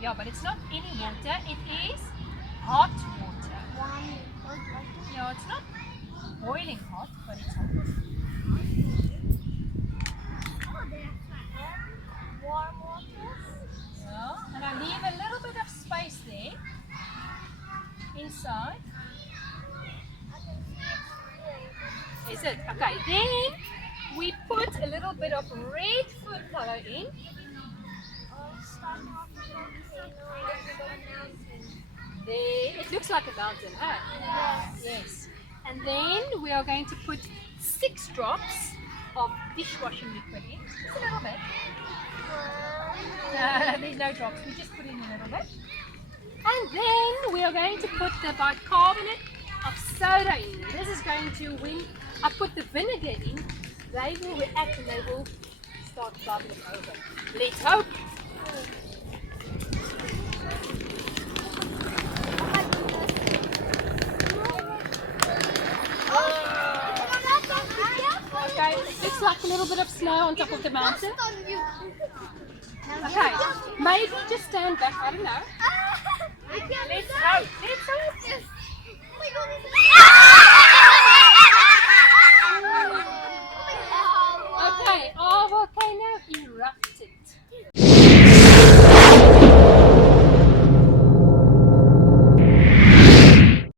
Yeah, but it's not any water. It is hot water. No, it's not boiling hot, but it's hot. Warm water. Yeah, and I leave a little bit of space there inside. Is it? Okay, then we put a little bit of red food color in. There, it looks like a mountain, huh? Yes. And then we are going to put 6 drops of dishwashing liquid in. Just a little bit. There's no drops, we just put in a little bit. And then we are going to put the bicarbonate of soda in. This is going to, when I put the vinegar in, they will react and they will start bubbling over. Let's hope. Okay, looks like a little bit of snow on top of the mountain. Okay, maybe just stand back, I don't know. Let's hope. Let's hope.